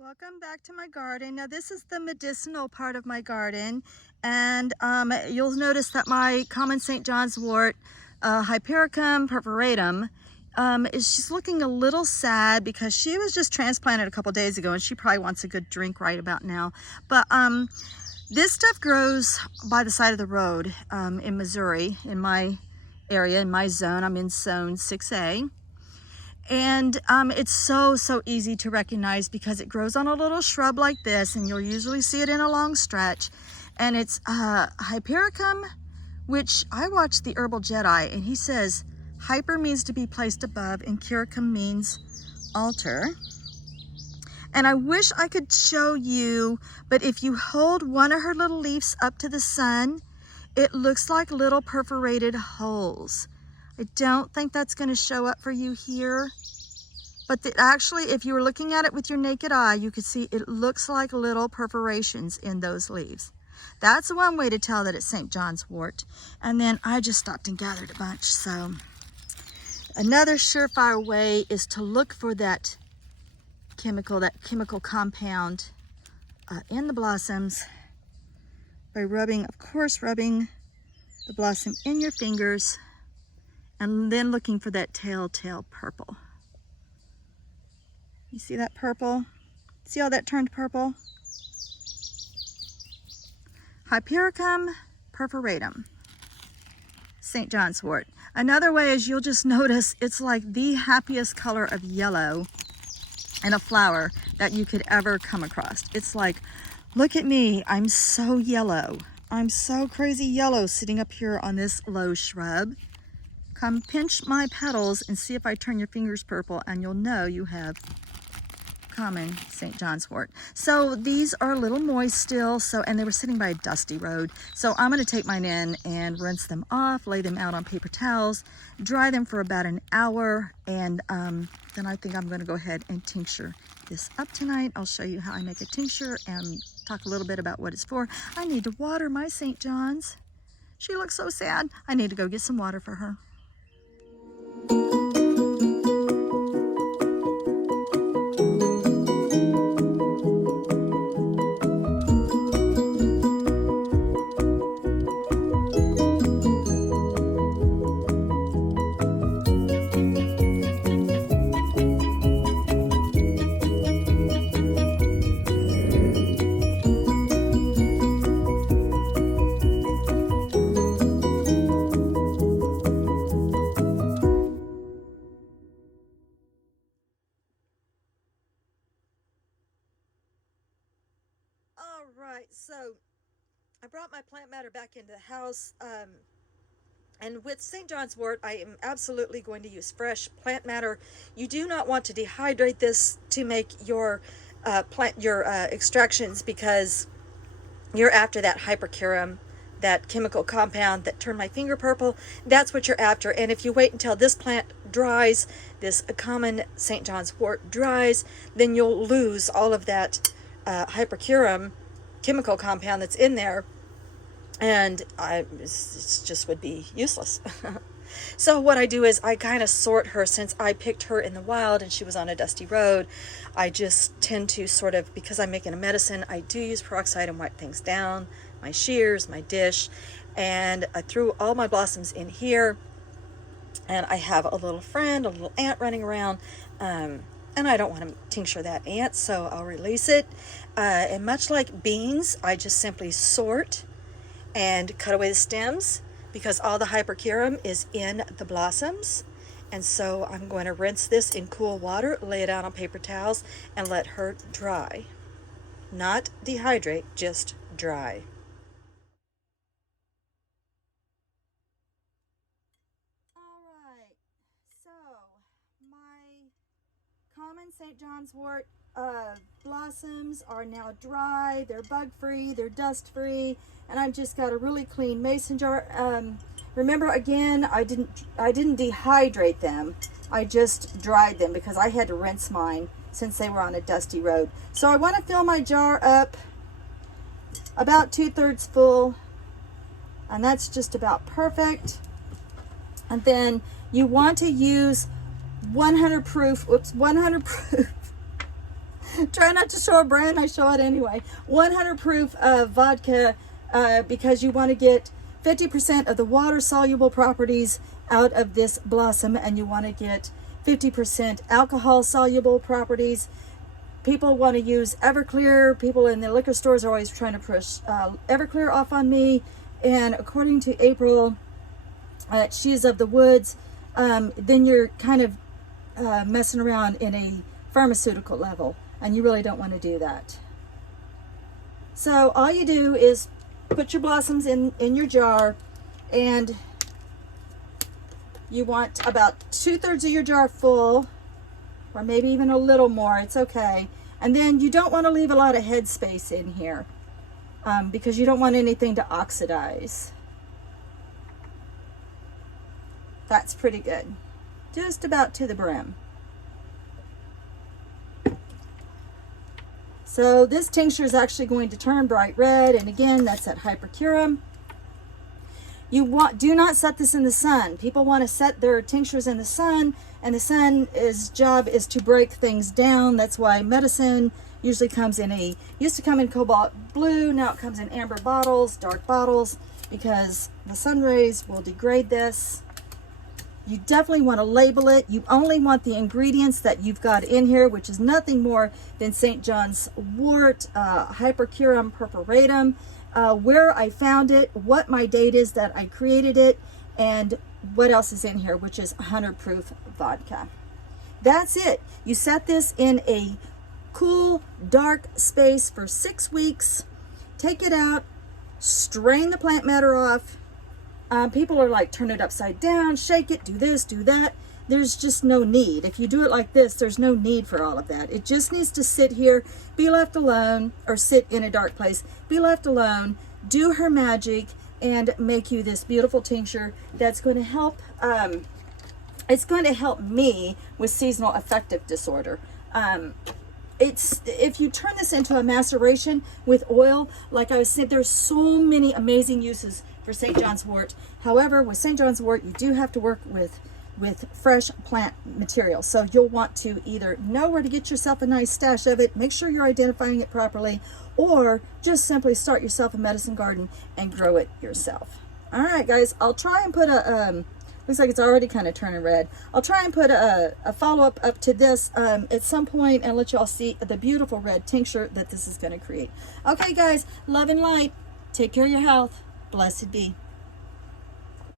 Welcome back to my garden. Now this is the medicinal part of my garden, and you'll notice that my common St. John's wort, Hypericum perforatum, is just looking a little sad because she was just transplanted a couple days ago and she probably wants a good drink right about now. But this stuff grows by the side of the road in Missouri, in my area, in my zone. I'm in zone 6A. And it's so easy to recognize because it grows on a little shrub like this, and you'll usually see it in a long stretch. And it's Hypericum, which I watched the Herbal Jedi, and he says hyper means to be placed above and curicum means altar. And I wish I could show you, but if you hold one of her little leaves up to the sun, it looks like little perforated holes. I don't think that's going to show up for you here, but actually, if you were looking at it with your naked eye, you could see it looks like little perforations in those leaves. That's one way to tell that it's St. John's wort. And then I just stopped and gathered a bunch. So another surefire way is to look for that chemical compound in the blossoms by rubbing, of course, rubbing the blossom in your fingers, and then looking for that telltale purple. You see that purple? See how that turned purple? Hypericum perforatum, St. John's wort. Another way is you'll just notice it's like the happiest color of yellow in a flower that you could ever come across. It's like, look at me, I'm so yellow. I'm so crazy yellow sitting up here on this low shrub. Come pinch my petals and see if I turn your fingers purple, and you'll know you have common St. John's wort. So these are a little moist still, and they were sitting by a dusty road. So I'm going to take mine in and rinse them off, lay them out on paper towels, dry them for about an hour, and then I think I'm going to go ahead and tincture this up tonight. I'll show you how I make a tincture and talk a little bit about what it's for. I need to water my St. John's. She looks so sad. I need to go get some water for her. Alright, so I brought my plant matter back into the house, and with St. John's wort, I am absolutely going to use fresh plant matter. You do not want to dehydrate this to make your extractions, because you're after that hypericum, that chemical compound that turned my finger purple. That's what you're after. And if you wait until this plant dries, this common St. John's wort dries, then you'll lose all of that hypericum chemical compound that's in there, and it just would be useless. So what I do is I kind of sort her. Since I picked her in the wild and she was on a dusty road, I just tend to sort of, because I'm making a medicine, I do use peroxide and wipe things down, my shears, my dish, and I threw all my blossoms in here, and I have a little friend, a little ant running around, and I don't want to tincture that ant, so I'll release it. And much like beans, I just simply sort and cut away the stems, because all the hypericum is in the blossoms. And so I'm going to rinse this in cool water, lay it out on paper towels, and let her dry. Not dehydrate, just dry. Alright, so my common St. John's wort blossoms are now dry. They're bug-free, they're dust-free, and I've just got a really clean mason jar. Remember, again, I didn't dehydrate them. I just dried them because I had to rinse mine since they were on a dusty road. So I want to fill my jar up about 2/3 full, and that's just about perfect. And then you want to use 100 proof Try not to show a brand, I show it anyway. 100 proof vodka, because you want to get 50% of the water-soluble properties out of this blossom, and you want to get 50% alcohol-soluble properties. People want to use Everclear. People in the liquor stores are always trying to push Everclear off on me. And according to April, She's of the Woods, then you're kind of messing around in a pharmaceutical level, and you really don't want to do that. So all you do is put your blossoms in your jar, and you want about 2/3 of your jar full, or maybe even a little more. It's okay. And then you don't want to leave a lot of head space in here, because you don't want anything to oxidize. That's pretty good. Just about to the brim. So this tincture is actually going to turn bright red, and again, that's at hypercurum. Do not set this in the sun. People want to set their tinctures in the sun, and the sun's job is to break things down. That's why medicine usually comes in used to come in cobalt blue, now it comes in amber bottles, dark bottles, because the sun rays will degrade this. You definitely want to label it. You only want the ingredients that you've got in here, which is nothing more than St. John's Wort, hypercurum purpuratum, where I found it, what my date is that I created it, and what else is in here, which is 100 proof vodka. That's it. You set this in a cool, dark space for 6 weeks. Take it out, strain the plant matter off. People are like, turn it upside down, shake it, do this, do that. There's just no need. If you do it like this, there's no need for all of that. It just needs to sit here, be left alone, or sit in a dark place, be left alone, do her magic, and make you this beautiful tincture that's going to help, it's going to help me with seasonal affective disorder. If you turn this into a maceration with oil, like I was saying, there's so many amazing uses for St. John's Wort. However, with St. John's Wort, you do have to work with fresh plant material. So you'll want to either know where to get yourself a nice stash of it, make sure you're identifying it properly, or just simply start yourself a medicine garden and grow it yourself. All right, guys, I'll try and put looks like it's already kind of turning red. I'll try and put a follow-up up to this at some point and let you all see the beautiful red tincture that this is going to create. Okay, guys, love and light. Take care of your health. Blessed be.